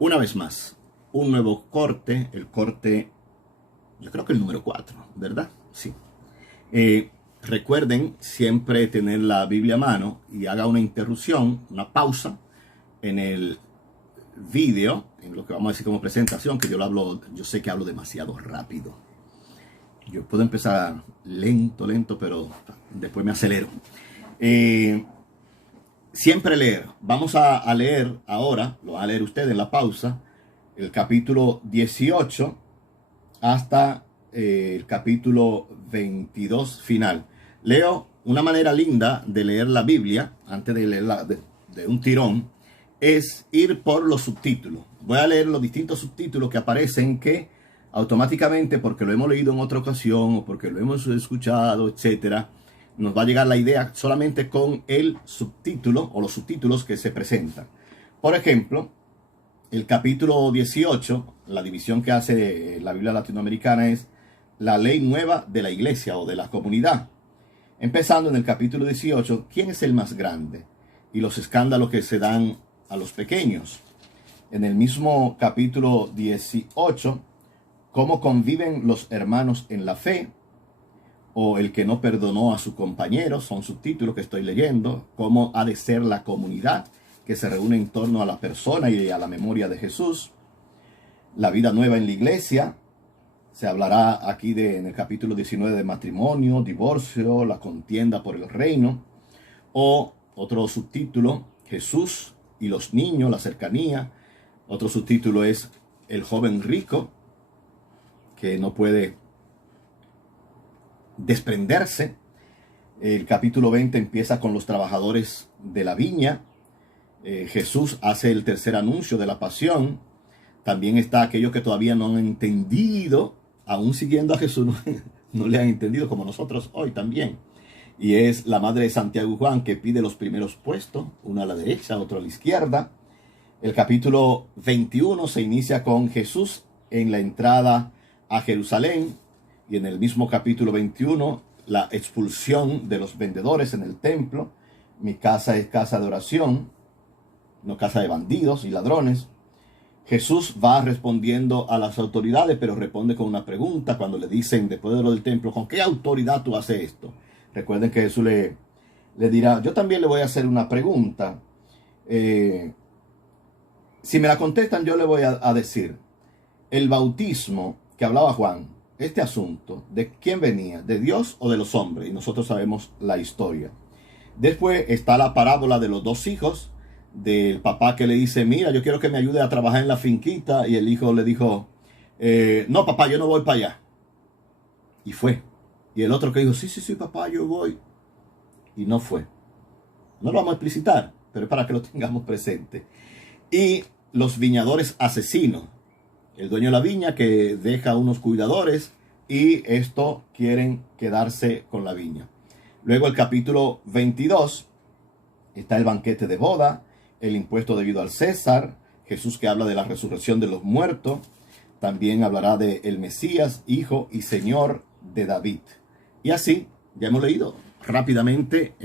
Una vez más, un nuevo corte, el corte, yo creo que el número 4, ¿verdad? Sí. Recuerden siempre tener la Biblia a mano y haga una interrupción, una pausa en el vídeo, en lo que vamos a decir como presentación, que yo sé que hablo demasiado rápido. Yo puedo empezar lento, pero después me acelero. Siempre leer. Vamos a leer ahora, lo va a leer usted en la pausa, el capítulo 18 hasta el capítulo 22 final. Leo una manera linda de leer la Biblia, antes de leerla de un tirón, es ir por los subtítulos. Voy a leer los distintos subtítulos que aparecen, que automáticamente, porque lo hemos leído en otra ocasión o porque lo hemos escuchado, etcétera, nos va a llegar la idea solamente con el subtítulo o los subtítulos que se presentan. Por ejemplo, el capítulo 18, la división que hace la Biblia latinoamericana es la ley nueva de la iglesia o de la comunidad. Empezando en el capítulo 18, ¿quién es el más grande? Y los escándalos que se dan a los pequeños. En el mismo capítulo 18, ¿cómo conviven los hermanos en la fe? O el que no perdonó a su compañero, son subtítulos que estoy leyendo. ¿Cómo ha de ser la comunidad que se reúne en torno a la persona y a la memoria de Jesús? La vida nueva en la iglesia. Se hablará aquí en el capítulo 19 de matrimonio, divorcio, la contienda por el reino. O otro subtítulo, Jesús y los niños, la cercanía. Otro subtítulo es el joven rico que no puede desprenderse. El capítulo 20 empieza con los trabajadores de la viña. Jesús hace el tercer anuncio de la pasión. También está aquellos que todavía no han entendido, aún siguiendo a Jesús, no le han entendido, como nosotros hoy también. Y es la madre de Santiago y Juan que pide los primeros puestos, uno a la derecha, otro a la izquierda. El capítulo 21 se inicia con Jesús en la entrada a Jerusalén. Y en el mismo capítulo 21, la expulsión de los vendedores en el templo. Mi casa es casa de oración, no casa de bandidos y ladrones. Jesús va respondiendo a las autoridades, pero responde con una pregunta cuando le dicen, después de lo del templo, ¿con qué autoridad tú haces esto? Recuerden que Jesús le dirá, yo también le voy a hacer una pregunta. Si me la contestan, yo le voy a decir, el bautismo que hablaba Juan, este asunto, ¿de quién venía? ¿De Dios o de los hombres? Y nosotros sabemos la historia. Después está la parábola de los dos hijos, del papá que le dice, mira, yo quiero que me ayude a trabajar en la finquita. Y el hijo le dijo, no, papá, yo no voy para allá. Y fue. Y el otro que dijo, sí, papá, yo voy. Y no fue. No lo vamos a explicitar, pero es para que lo tengamos presente. Y los viñadores asesinos. El dueño de la viña que deja a unos cuidadores y estos quieren quedarse con la viña. Luego el capítulo 22 está el banquete de boda, el impuesto debido al César, Jesús que habla de la resurrección de los muertos, también hablará de el Mesías, hijo y señor de David. Y así, ya hemos leído rápidamente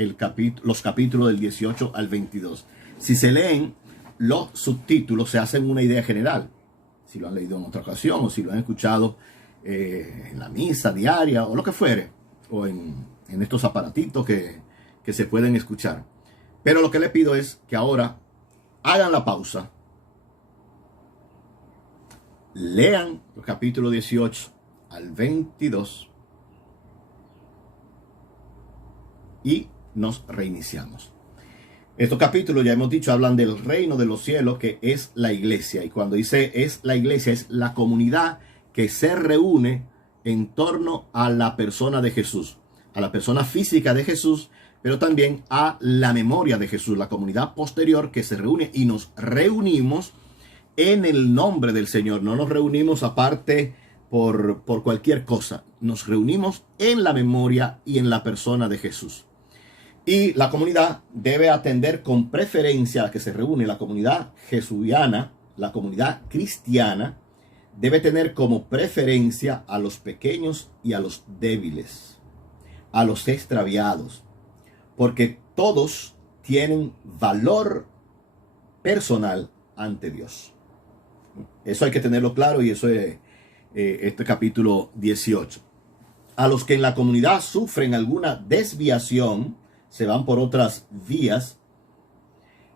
los capítulos del 18 al 22. Si se leen los subtítulos, se hacen una idea general. Si lo han leído en otra ocasión o si lo han escuchado en la misa diaria o lo que fuere, o en estos aparatitos que se pueden escuchar. Pero lo que le pido es que ahora hagan la pausa, lean el capítulo 18 al 22 y nos reiniciamos. Estos capítulos, ya hemos dicho, hablan del reino de los cielos, que es la iglesia. Y cuando dice es la iglesia, es la comunidad que se reúne en torno a la persona de Jesús, a la persona física de Jesús, pero también a la memoria de Jesús, la comunidad posterior que se reúne y nos reunimos en el nombre del Señor. No nos reunimos aparte por cualquier cosa. Nos reunimos en la memoria y en la persona de Jesús. Y la comunidad debe atender con preferencia a la que se reúne. La comunidad jesuiana, la comunidad cristiana, debe tener como preferencia a los pequeños y a los débiles, a los extraviados, porque todos tienen valor personal ante Dios. Eso hay que tenerlo claro y eso es este capítulo 18. A los que en la comunidad sufren alguna desviación, se van por otras vías,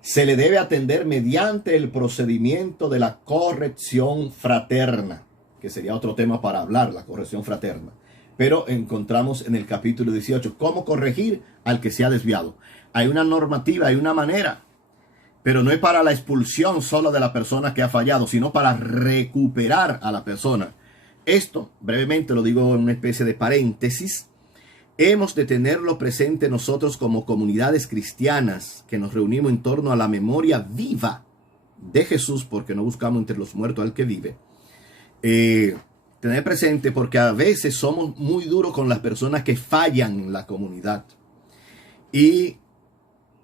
se le debe atender mediante el procedimiento de la corrección fraterna, que sería otro tema para hablar, la corrección fraterna. Pero encontramos en el capítulo 18 cómo corregir al que se ha desviado. Hay una normativa, hay una manera, pero no es para la expulsión solo de la persona que ha fallado, sino para recuperar a la persona. Esto, brevemente lo digo en una especie de paréntesis, hemos de tenerlo presente nosotros como comunidades cristianas que nos reunimos en torno a la memoria viva de Jesús, porque no buscamos entre los muertos al que vive. Tener presente porque a veces somos muy duros con las personas que fallan en la comunidad y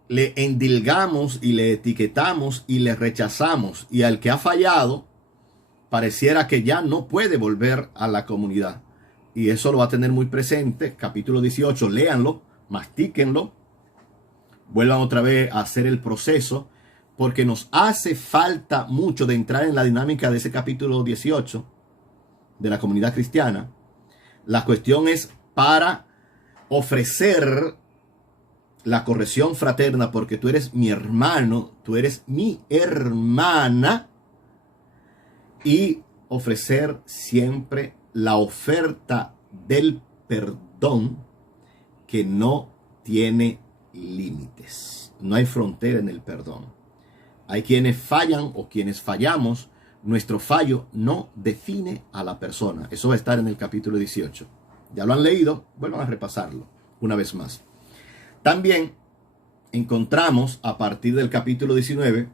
le endilgamos y le etiquetamos y le rechazamos, y al que ha fallado pareciera que ya no puede volver a la comunidad. Y eso lo va a tener muy presente. Capítulo 18, léanlo, mastíquenlo, vuelvan otra vez a hacer el proceso, porque nos hace falta mucho de entrar en la dinámica de ese capítulo 18 de la comunidad cristiana. La cuestión es para ofrecer la corrección fraterna, porque tú eres mi hermano, tú eres mi hermana, y ofrecer siempre la oferta del perdón que no tiene límites. No hay frontera en el perdón. Hay quienes fallan o quienes fallamos. Nuestro fallo no define a la persona. Eso va a estar en el capítulo 18. Ya lo han leído, vuelvan a repasarlo una vez más. También encontramos a partir del capítulo 19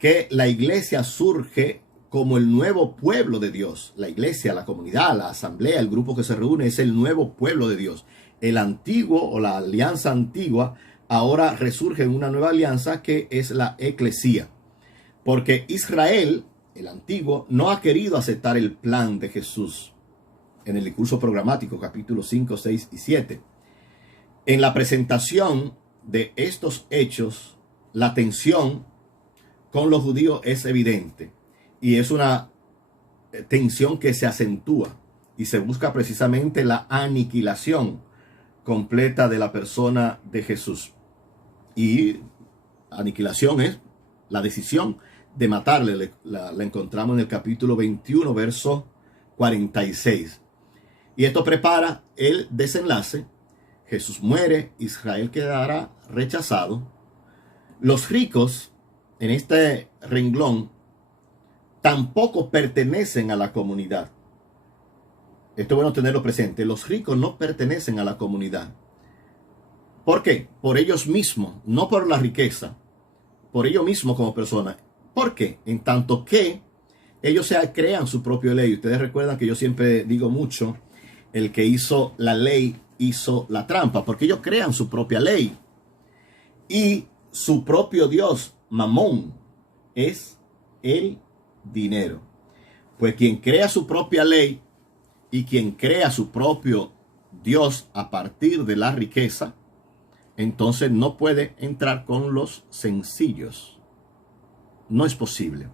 que la iglesia surge como el nuevo pueblo de Dios. La iglesia, la comunidad, la asamblea, el grupo que se reúne es el nuevo pueblo de Dios. El antiguo o la alianza antigua ahora resurge en una nueva alianza que es la eclesía. Porque Israel, el antiguo, no ha querido aceptar el plan de Jesús en el discurso programático, capítulos 5, 6 y 7. En la presentación de estos hechos, la tensión con los judíos es evidente. Y es una tensión que se acentúa y se busca precisamente la aniquilación completa de la persona de Jesús. Y aniquilación es la decisión de matarle. La encontramos en el capítulo 21, verso 46. Y esto prepara el desenlace. Jesús muere, Israel quedará rechazado. Los ricos en este renglón tampoco pertenecen a la comunidad. Esto es bueno tenerlo presente. Los ricos no pertenecen a la comunidad. ¿Por qué? Por ellos mismos, no por la riqueza. Por ellos mismos como personas. ¿Por qué? En tanto que ellos crean su propia ley. Ustedes recuerdan que yo siempre digo mucho, el que hizo la ley hizo la trampa, porque ellos crean su propia ley. Y su propio Dios, Mamón, es el dinero. Pues quien crea su propia ley y quien crea su propio Dios a partir de la riqueza, entonces no puede entrar con los sencillos. No es posible.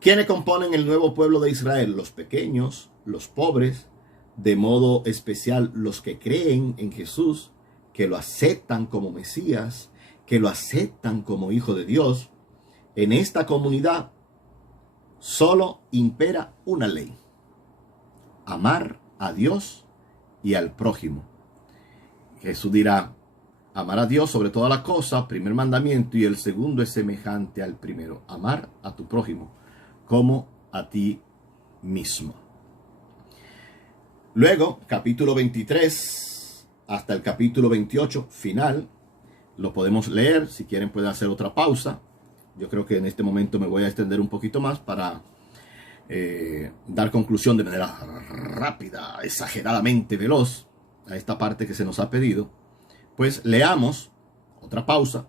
¿Quiénes componen el nuevo pueblo de Israel? Los pequeños, los pobres, de modo especial los que creen en Jesús, que lo aceptan como Mesías, que lo aceptan como Hijo de Dios. En esta comunidad solo impera una ley: amar a Dios y al prójimo. Jesús dirá: amar a Dios sobre todas las cosas, primer mandamiento, y el segundo es semejante al primero: amar a tu prójimo como a ti mismo. Luego, capítulo 23 hasta el capítulo 28, final, lo podemos leer. Si quieren pueden hacer otra pausa. Yo creo que en este momento me voy a extender un poquito más para dar conclusión de manera rápida, exageradamente veloz a esta parte que se nos ha pedido. Pues leamos, otra pausa,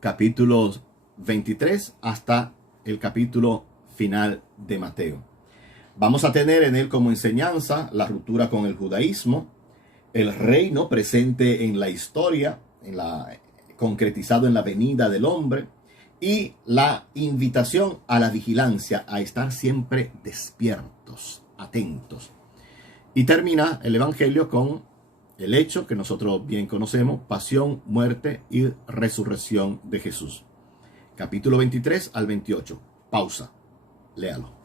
capítulos 23 hasta el capítulo final de Mateo. Vamos a tener en él como enseñanza la ruptura con el judaísmo, el reino presente en la historia, concretizado en la venida del hombre, y la invitación a la vigilancia, a estar siempre despiertos, atentos. Y termina el Evangelio con el hecho que nosotros bien conocemos: pasión, muerte y resurrección de Jesús. Capítulo 23 al 28. Pausa. Léalo.